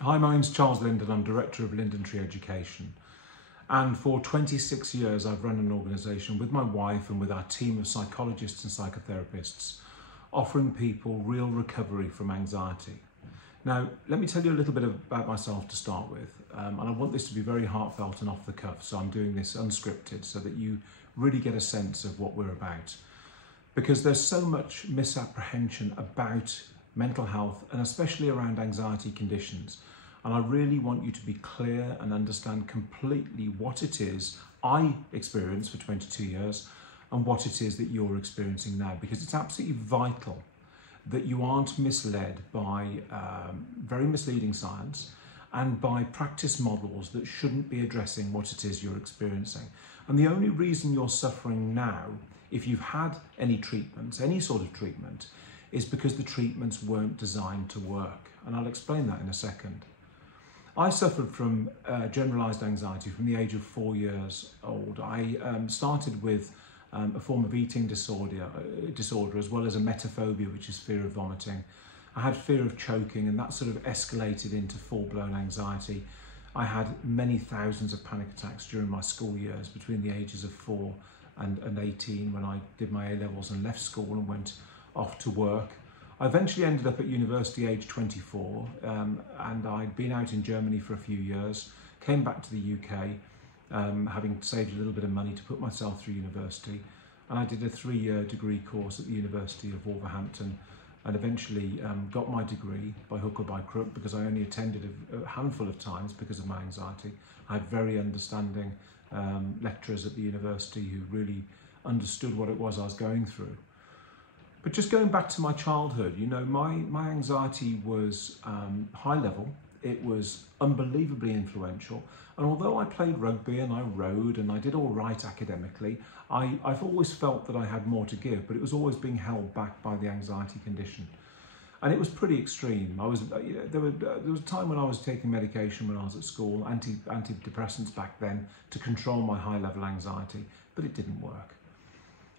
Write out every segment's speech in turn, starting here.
Hi, my name's Charles Linden. I'm Director of Linden Tree Education. And for 26 years, I've run an organisation with my wife and with our team of psychologists and psychotherapists, offering people real recovery from anxiety. Now, let me tell you a little bit about myself to start with. And I want this to be very heartfelt and off the cuff, so I'm doing this unscripted so that you really get a sense of what we're about. Because there's so much misapprehension about mental health and especially around anxiety conditions. And I really want you to be clear and understand completely what it is I experienced for 22 years and what it is that you're experiencing now, because it's absolutely vital that you aren't misled by very misleading science and by practice models that shouldn't be addressing what it is you're experiencing. And the only reason you're suffering now, if you've had any treatments, any sort of treatment, is because the treatments weren't designed to work. And I'll explain that in a second. I suffered from generalised anxiety from the age of 4 years old. I started with a form of eating disorder as well as a emetophobia, which is fear of vomiting. I had fear of choking, and that sort of escalated into full-blown anxiety. I had many thousands of panic attacks during my school years between the ages of 4 and 18, when I did my A-levels and left school and went off to work. I eventually ended up at university age 24, and I'd been out in Germany for a few years, came back to the UK, having saved a little bit of money to put myself through university, and I did a 3-year degree course at the University of Wolverhampton, and eventually got my degree by hook or by crook, because I only attended a handful of times because of my anxiety. I had very understanding lecturers at the university who really understood what it was I was going through. But just going back to my childhood, you know, my anxiety was high level. It was unbelievably influential. And although I played rugby and I rowed and I did all right academically, I've always felt that I had more to give, but it was always being held back by the anxiety condition. And it was pretty extreme. There was a time when I was taking medication when I was at school, antidepressants back then, to control my high level anxiety, but it didn't work.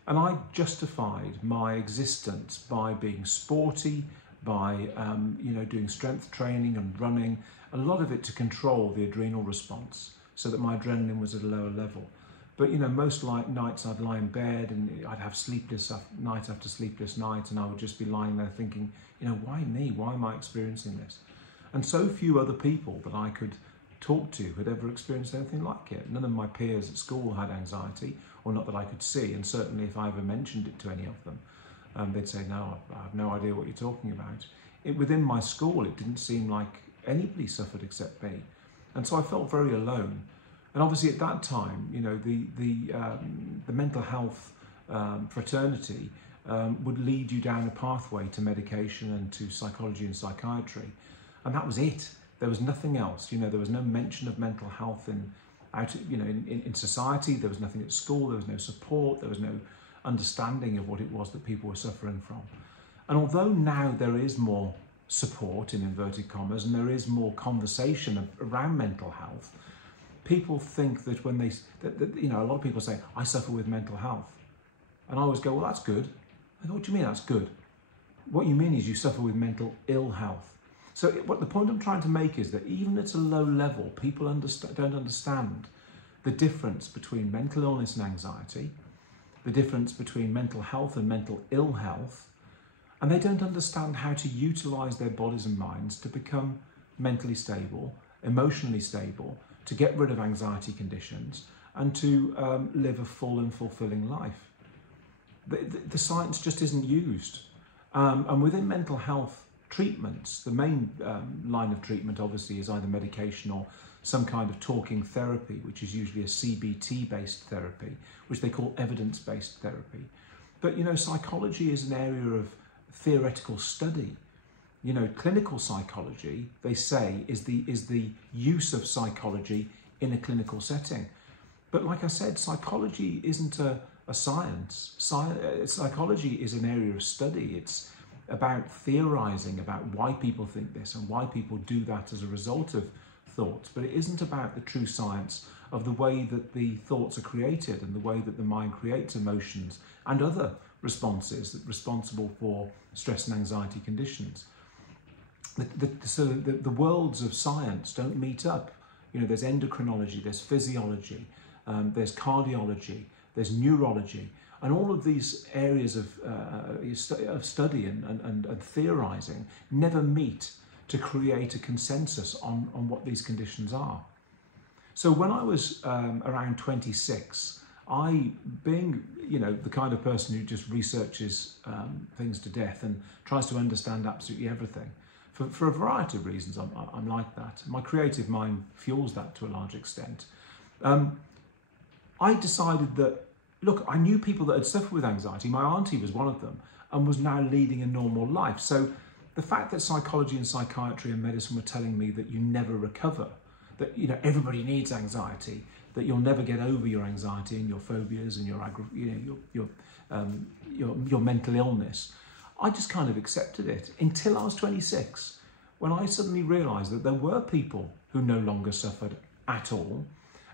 And I justified my existence by being sporty, by doing strength training and running, a lot of it to control the adrenal response so that my adrenaline was at a lower level. But most nights I'd lie in bed and I'd have sleepless night after sleepless night, and I would just be lying there thinking, why me? Why am I experiencing this? And so few other people that I could talk to had ever experienced anything like it. None of my peers at school had anxiety, or not that I could see, and certainly if I ever mentioned it to any of them, they'd say, no, I have no idea what you're talking about. Within my school, it didn't seem like anybody suffered except me. And so I felt very alone. And obviously at that time, the mental health fraternity would lead you down a pathway to medication and to psychology and psychiatry. And that was it. There was nothing else. There was no mention of mental health in society. There was nothing at school. There was no support. There was no understanding of what it was that people were suffering from. And although now there is more support, in inverted commas, and there is more conversation around mental health, people think that when a lot of people say, I suffer with mental health. And I always go, well, that's good. I go, what do you mean that's good? What you mean is you suffer with mental ill health. So the point I'm trying to make is that even at a low level, people don't understand the difference between mental illness and anxiety, the difference between mental health and mental ill health, and they don't understand how to utilise their bodies and minds to become mentally stable, emotionally stable, to get rid of anxiety conditions, and to live a full and fulfilling life. The science just isn't used. And within mental health treatments, the main line of treatment obviously is either medication or some kind of talking therapy, which is usually a CBT-based therapy, which they call evidence-based therapy. But psychology is an area of theoretical study. Clinical psychology, they say, is the use of psychology in a clinical setting. But like I said, psychology isn't a science. Psychology is an area of study. It's about theorizing about why people think this and why people do that as a result of thoughts. But it isn't about the true science of the way that the thoughts are created and the way that the mind creates emotions and other responses that are responsible for stress and anxiety conditions. the worlds of science don't meet up. You know, there's endocrinology, there's physiology, there's cardiology, there's neurology, and all of these areas of study and theorizing never meet to create a consensus on what these conditions are. So when I was around 26, being, you know, the kind of person who just researches things to death and tries to understand absolutely everything, for a variety of reasons, I'm like that. My creative mind fuels that to a large extent. I decided that, look, I knew people that had suffered with anxiety. My auntie was one of them and was now leading a normal life. So the fact that psychology and psychiatry and medicine were telling me that you never recover, that, you know, everybody needs anxiety, that you'll never get over your anxiety and your phobias and your mental illness, I just kind of accepted it until I was 26, when I suddenly realised that there were people who no longer suffered at all,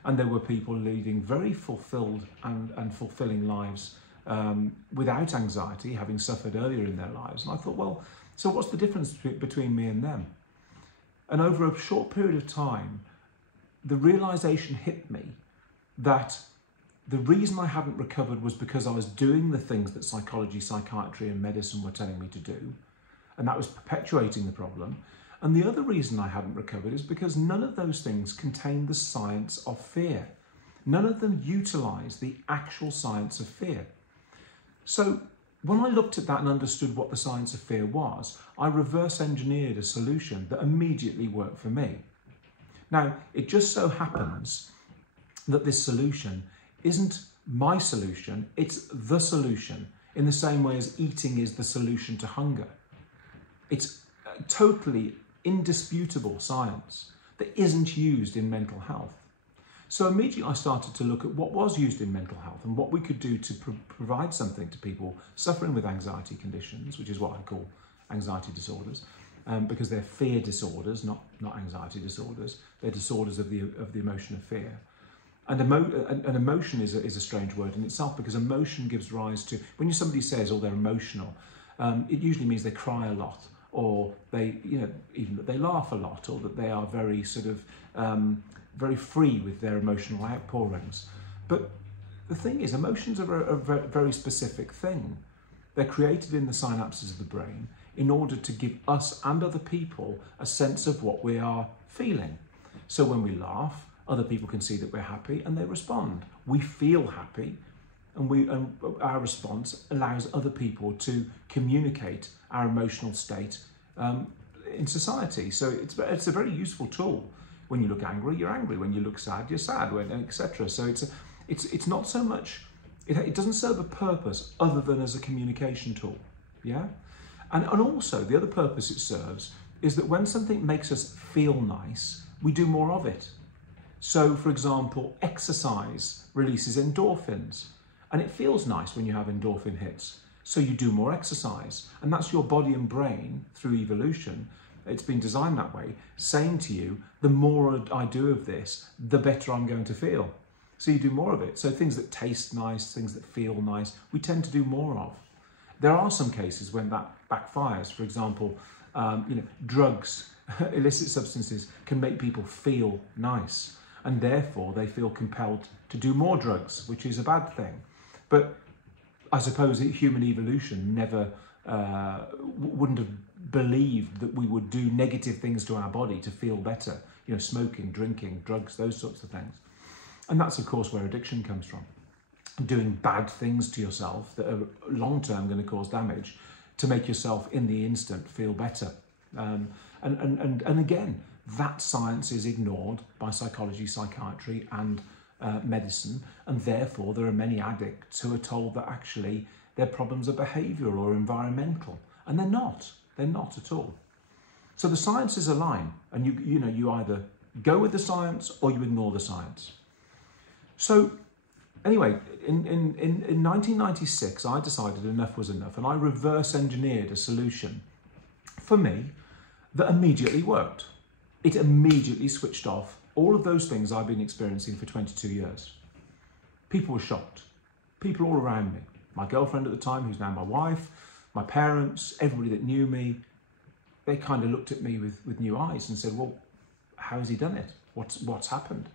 and there were people leading very fulfilled and fulfilling lives without anxiety, having suffered earlier in their lives. And I thought, well, so what's the difference between me and them? And over a short period of time, the realisation hit me that the reason I hadn't recovered was because I was doing the things that psychology, psychiatry and medicine were telling me to do, and that was perpetuating the problem. And the other reason I hadn't recovered is because none of those things contained the science of fear. None of them utilised the actual science of fear. So when I looked at that and understood what the science of fear was, I reverse engineered a solution that immediately worked for me. Now, it just so happens that this solution isn't my solution, it's the solution, in the same way as eating is the solution to hunger. It's totally indisputable science that isn't used in mental health. So immediately I started to look at what was used in mental health and what we could do to provide something to people suffering with anxiety conditions, which is what I call anxiety disorders, because they're fear disorders, not anxiety disorders. They're disorders of the emotion of fear. And an emotion is a strange word in itself, because emotion gives rise to, when somebody says, oh, they're emotional, it usually means they cry a lot, or they, you know, even that they laugh a lot, or that they are very sort of very free with their emotional outpourings. But the thing is, emotions are a very specific thing. They're created in the synapses of the brain in order to give us and other people a sense of what we are feeling. So when we laugh, other people can see that we're happy and they respond. We feel happy, and our response allows other people to communicate our emotional state in society. So it's a very useful tool. When you look angry, you're angry. When you look sad, you're sad, etc. So it's not so much, it doesn't serve a purpose other than as a communication tool. Yeah, and also the other purpose it serves is that when something makes us feel nice, we do more of it. So, for example, exercise releases endorphins, and it feels nice when you have endorphin hits. So you do more exercise, and that's your body and brain, through evolution, it's been designed that way, saying to you, the more I do of this, the better I'm going to feel. So you do more of it. So things that taste nice, things that feel nice, we tend to do more of. There are some cases when that backfires. For example, drugs, illicit substances can make people feel nice, and therefore they feel compelled to do more drugs, which is a bad thing. But I suppose human evolution never wouldn't have believed that we would do negative things to our body to feel better. You know, smoking, drinking, drugs, those sorts of things. And that's, of course, where addiction comes from. Doing bad things to yourself that are long-term going to cause damage to make yourself, in the instant, feel better. And again, that science is ignored by psychology, psychiatry and medicine, and therefore there are many addicts who are told that actually their problems are behavioural or environmental, and they're not at all. So the sciences align, and you either go with the science or you ignore the science. So anyway, in 1996, I decided enough was enough, and I reverse engineered a solution for me that immediately worked. It immediately switched off all of those things I've been experiencing for 22 years. People were shocked. People all around me. My girlfriend at the time, who's now my wife, my parents, everybody that knew me, they kind of looked at me with new eyes and said, well, how has he done it? What's happened?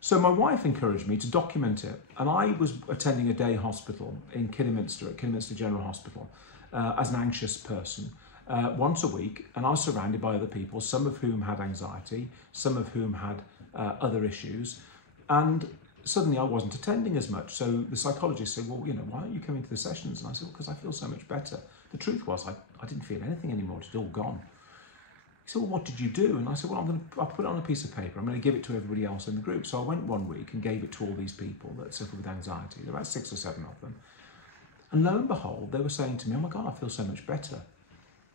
So my wife encouraged me to document it, and I was attending a day hospital in Kidderminster, at Kidderminster General Hospital, as an anxious person, once a week, and I was surrounded by other people, some of whom had anxiety, some of whom had other issues, and suddenly I wasn't attending as much. So the psychologist said, well, you know, why aren't you coming to the sessions? And I said, well, because I feel so much better. The truth was, I didn't feel anything anymore. It's all gone. He said, well, what did you do? And I said, well, I'll put it on a piece of paper. I'm going to give it to everybody else in the group. So I went one week and gave it to all these people that suffer with anxiety. There were about 6 or 7 of them. And lo and behold, they were saying to me, oh my God, I feel so much better.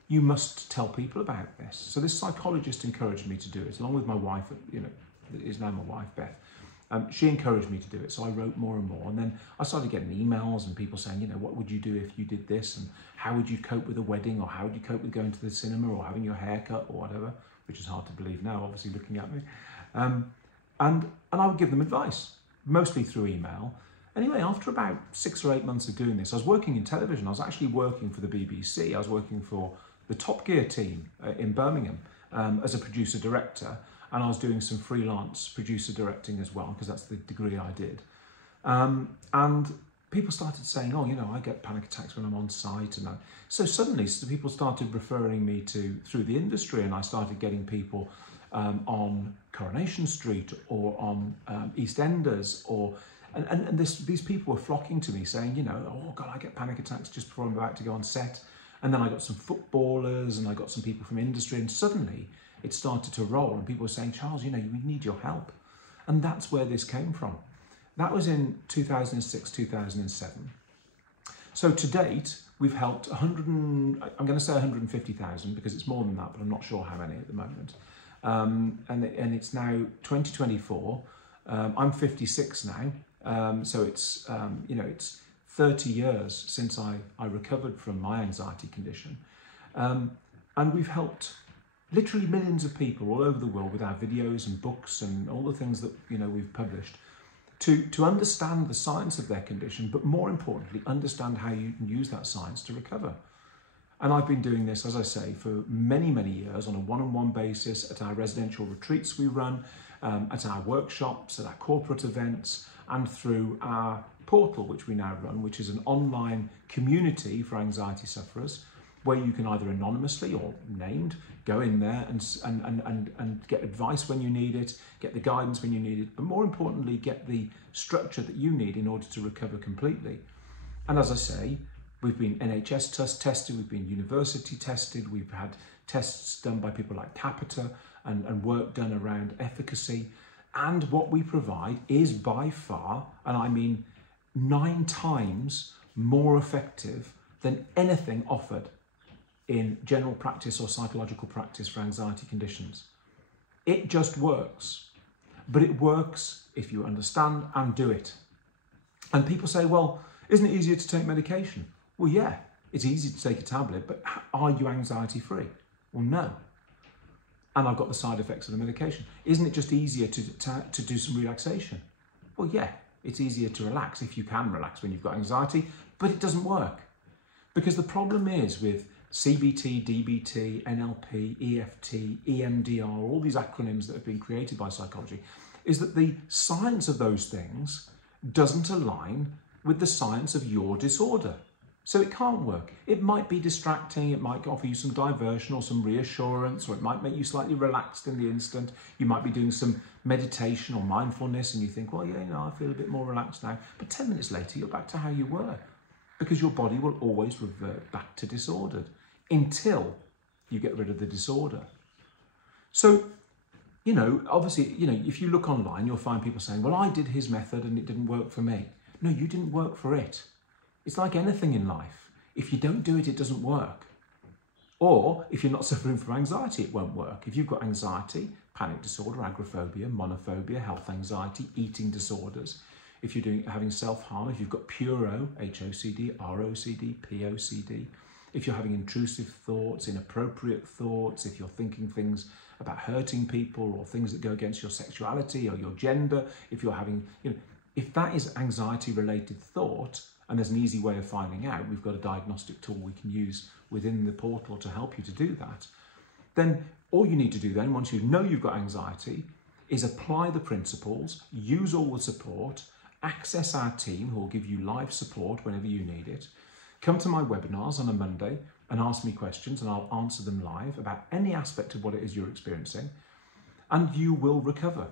You must tell people about this. So this psychologist encouraged me to do it, along with my wife, you know, is now my wife, Beth. She encouraged me to do it, so I wrote more and more. And then I started getting emails and people saying, you know, what would you do if you did this? And how would you cope with a wedding? Or how would you cope with going to the cinema or having your hair cut or whatever? Which is hard to believe now, obviously, looking at me. And I would give them advice, mostly through email. Anyway, after about 6 or 8 months of doing this, I was working in television. I was actually working for the BBC. I was working for the Top Gear team in Birmingham as a producer-director. And I was doing some freelance producer directing as well, because that's the degree I did. And people started saying, oh, you know, I get panic attacks when I'm on site. And so suddenly people started referring me through the industry, and I started getting people on Coronation Street or on EastEnders, and these people were flocking to me saying, you know, oh God, I get panic attacks just before I'm about to go on set. And then I got some footballers and I got some people from industry, and suddenly it started to roll, and people were saying, Charles, you know, we need your help. And that's where this came from. That was in 2006, 2007. So to date, we've helped I'm going to say 150,000 because it's more than that, but I'm not sure how many at the moment. And it's now 2024. I'm 56 now. So it's, you know, it's 30 years since I recovered from my anxiety condition. And we've helped literally millions of people all over the world with our videos and books and all the things that, you know, we've published to understand the science of their condition, but more importantly, understand how you can use that science to recover. And I've been doing this, as I say, for many, many years on a one-on-one basis at our residential retreats we run, at our workshops, at our corporate events, and through our portal, which we now run, which is an online community for anxiety sufferers, where you can either anonymously or named go in there and get advice when you need it, get the guidance when you need it, but more importantly, get the structure that you need in order to recover completely. And as I say, we've been NHS tested, we've been university tested, we've had tests done by people like Capita and work done around efficacy. And what we provide is by far, and I mean 9 times more effective than anything offered in general practice or psychological practice for anxiety conditions. It just works, but it works if you understand and do it. And people say, well, isn't it easier to take medication? Well, yeah, it's easy to take a tablet, but are you anxiety free? Well, no. And I've got the side effects of the medication. Isn't it just easier to do some relaxation? Well, yeah, it's easier to relax if you can relax when you've got anxiety, but it doesn't work. Because the problem is with CBT, DBT, NLP, EFT, EMDR, all these acronyms that have been created by psychology, is that the science of those things doesn't align with the science of your disorder. So it can't work. It might be distracting, it might offer you some diversion or some reassurance, or it might make you slightly relaxed in the instant. You might be doing some meditation or mindfulness and you think, well, yeah, you know, I feel a bit more relaxed now. But 10 minutes later, you're back to how you were, because your body will always revert back to disordered until you get rid of the disorder. So, you know, obviously, you know, if you look online, you'll find people saying, well, I did his method and it didn't work for me. No, you didn't work for it. It's like anything in life. If you don't do it, it doesn't work. Or if you're not suffering from anxiety, it won't work. If you've got anxiety, panic disorder, agoraphobia, monophobia, health anxiety, eating disorders, if you're having self-harm, if you've got PURO, HOCD, ROCD, POCD, if you're having intrusive thoughts, inappropriate thoughts, if you're thinking things about hurting people or things that go against your sexuality or your gender, if you're having, you know, if that is anxiety-related thought, and there's an easy way of finding out, we've got a diagnostic tool we can use within the portal to help you to do that. then all you need to do then, once you know you've got anxiety, is apply the principles, use all the support, access our team who will give you live support whenever you need it. Come to my webinars on a Monday and ask me questions and I'll answer them live about any aspect of what it is you're experiencing, and you will recover.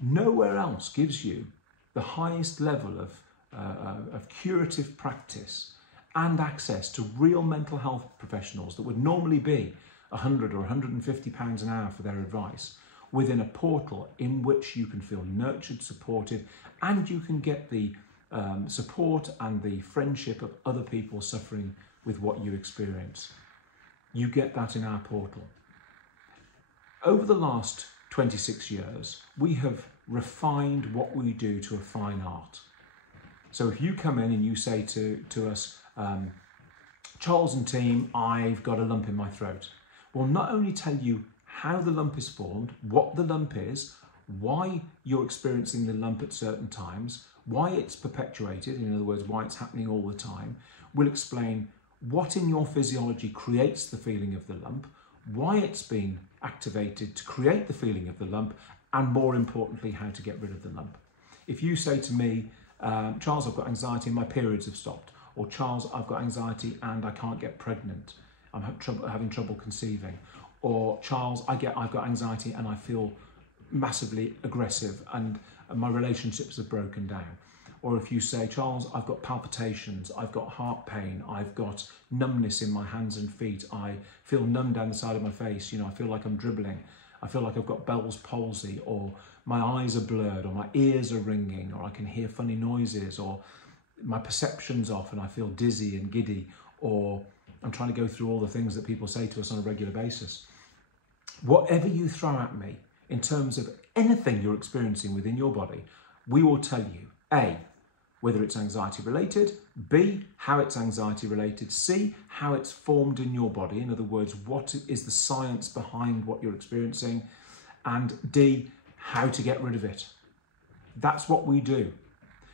Nowhere else gives you the highest level of curative practice and access to real mental health professionals that would normally be £100 or £150 an hour for their advice, within a portal in which you can feel nurtured, supported, and you can get the support and the friendship of other people suffering with what you experience. You get that in our portal. Over the last 26 years, we have refined what we do to a fine art. So if you come in and you say to us, Charles and team, I've got a lump in my throat, we'll not only tell you how the lump is formed, what the lump is, why you're experiencing the lump at certain times, why it's perpetuated, in other words, why it's happening all the time. We'll explain what in your physiology creates the feeling of the lump, why it's been activated to create the feeling of the lump, and more importantly, how to get rid of the lump. If you say to me, Charles, I've got anxiety and my periods have stopped, or Charles, I've got anxiety and I can't get pregnant, I'm having trouble conceiving, or Charles, I've got anxiety and I feel massively aggressive and my relationships have broken down. Or if you say, Charles, I've got palpitations, I've got heart pain, I've got numbness in my hands and feet, I feel numb down the side of my face, I feel like I'm dribbling, I feel like I've got Bell's palsy, or my eyes are blurred, or my ears are ringing, or I can hear funny noises, or my perception's off and I feel dizzy and giddy, or I'm trying to go through all the things that people say to us on a regular basis. Whatever you throw at me in terms of anything you're experiencing within your body, we will tell you, A, whether it's anxiety related, B, how it's anxiety related, C, how it's formed in your body, in other words, what is the science behind what you're experiencing, and D, how to get rid of it. That's what we do,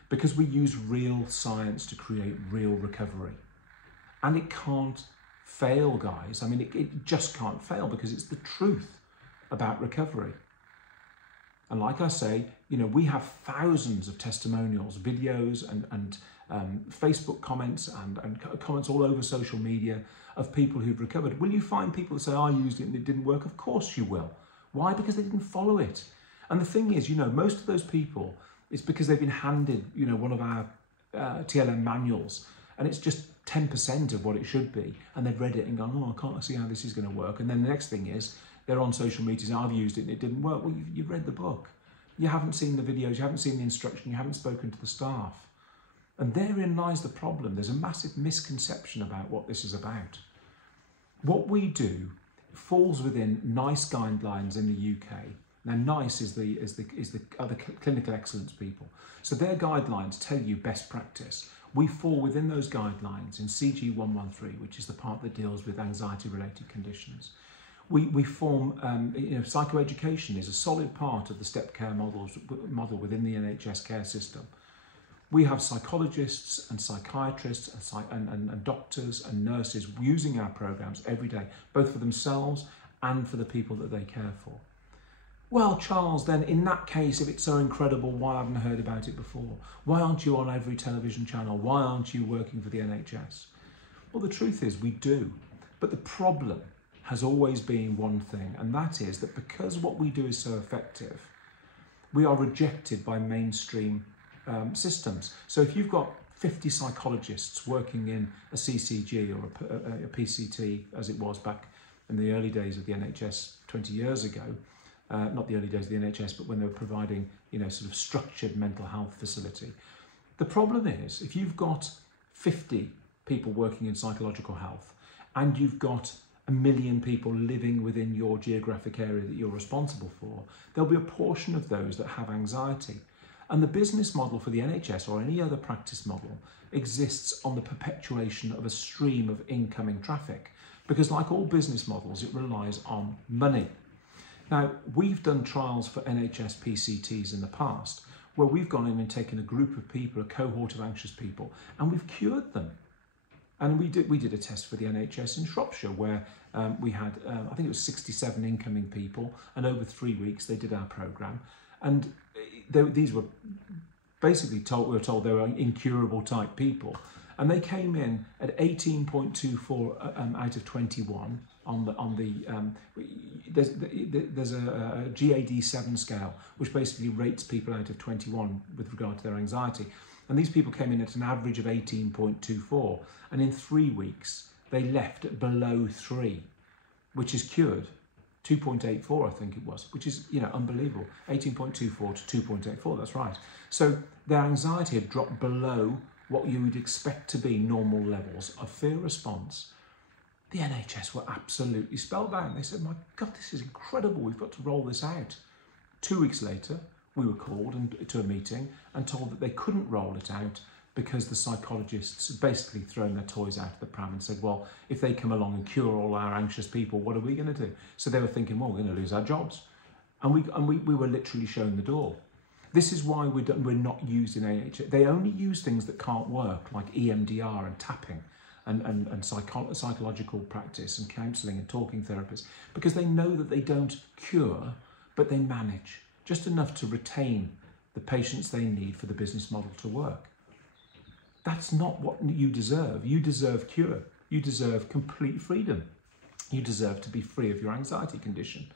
because we use real science to create real recovery. And it can't fail, guys. I mean, it just can't fail, because it's the truth about recovery. And like I say, we have thousands of testimonials, videos and Facebook comments and comments all over social media of people who've recovered. Will you find people that say, I used it and it didn't work? Of course you will. Why? Because they didn't follow it. And the thing is, most of those people, it's because they've been handed, one of our TLM manuals, and it's just 10% of what it should be. And they've read it and gone, oh, I can't see how this is going to work. And then the next thing is, they're on social media saying, I've used it and it didn't work. Well, you've read the book. You haven't seen the videos, you haven't seen the instruction, you haven't spoken to the staff. And therein lies the problem. There's a massive misconception about what this is about. What we do falls within NICE guidelines in the UK. Now, NICE is the other clinical excellence people. So their guidelines tell you best practice. We fall within those guidelines in CG 113, which is the part that deals with anxiety-related conditions. We form, psychoeducation is a solid part of the step care model within the NHS care system. We have psychologists and psychiatrists and doctors and nurses using our programs every day, both for themselves and for the people that they care for. Well, Charles, then in that case, if it's so incredible, why haven't I heard about it before? Why aren't you on every television channel? Why aren't you working for the NHS? Well, the truth is we do, but the problem has always been one thing, and that is that because what we do is so effective, we are rejected by mainstream systems. So if you've got 50 psychologists working in a CCG or a PCT, as it was back in the early days of the NHS 20 years ago, not the early days of the NHS, but when they were providing, sort of structured mental health facility. The problem is, if you've got 50 people working in psychological health and you've got 1 million people living within your geographic area that you're responsible for, there'll be a portion of those that have anxiety. And the business model for the NHS or any other practice model exists on the perpetuation of a stream of incoming traffic, because like all business models, it relies on money. Now, we've done trials for NHS PCTs in the past, where we've gone in and taken a group of people, a cohort of anxious people, and we've cured them. And we did a test for the NHS in Shropshire, where We had, I think it was 67 incoming people, and over 3 weeks they did our programme. And these were basically we were told they were incurable type people. And they came in at 18.24 out of 21 there's a GAD-7 scale, which basically rates people out of 21 with regard to their anxiety. And these people came in at an average of 18.24. And in 3 weeks, they left at below 3, which is cured. 2.84, I think it was, which is, unbelievable. 18.24 to 2.84, that's right. So their anxiety had dropped below what you would expect to be normal levels of fear response. The NHS were absolutely spellbound. They said, my God, this is incredible. We've got to roll this out. 2 weeks later, we were called to a meeting and told that they couldn't roll it out because the psychologists had basically thrown their toys out of the pram and said, well, if they come along and cure all our anxious people, what are we going to do? So they were thinking, well, we're going to lose our jobs. And we were literally shown the door. This is why we're not used in NHS. They only use things that can't work, like EMDR and tapping and psychological practice and counselling and talking therapists, because they know that they don't cure, but they manage just enough to retain the patients they need for the business model to work. That's not what you deserve. You deserve cure. You deserve complete freedom. You deserve to be free of your anxiety condition.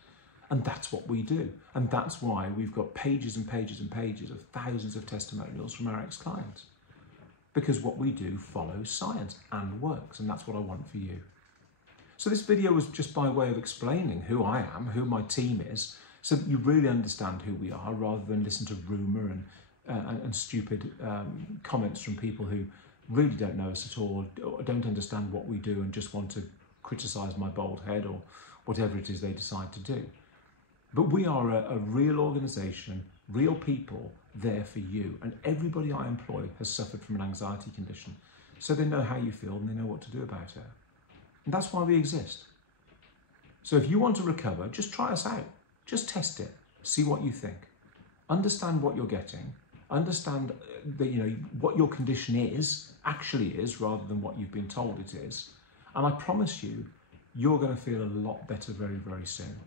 And that's what we do. And that's why we've got pages and pages and pages of thousands of testimonials from our ex-clients. Because what we do follows science and works, and that's what I want for you. So this video was just by way of explaining who I am, who my team is, so that you really understand who we are, rather than listen to rumour and stupid comments from people who really don't know us at all, or don't understand what we do and just want to criticise my bald head or whatever it is they decide to do. But we are a real organisation, real people there for you. And everybody I employ has suffered from an anxiety condition. So they know how you feel and they know what to do about it. And that's why we exist. So if you want to recover, just try us out. Just test it. See what you think. Understand what you're getting. Understand what your condition actually is, rather than what you've been told it is. And I promise you, you're going to feel a lot better very, very soon.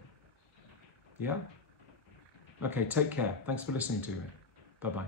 Yeah? Okay, take care. Thanks for listening to me. Bye-bye.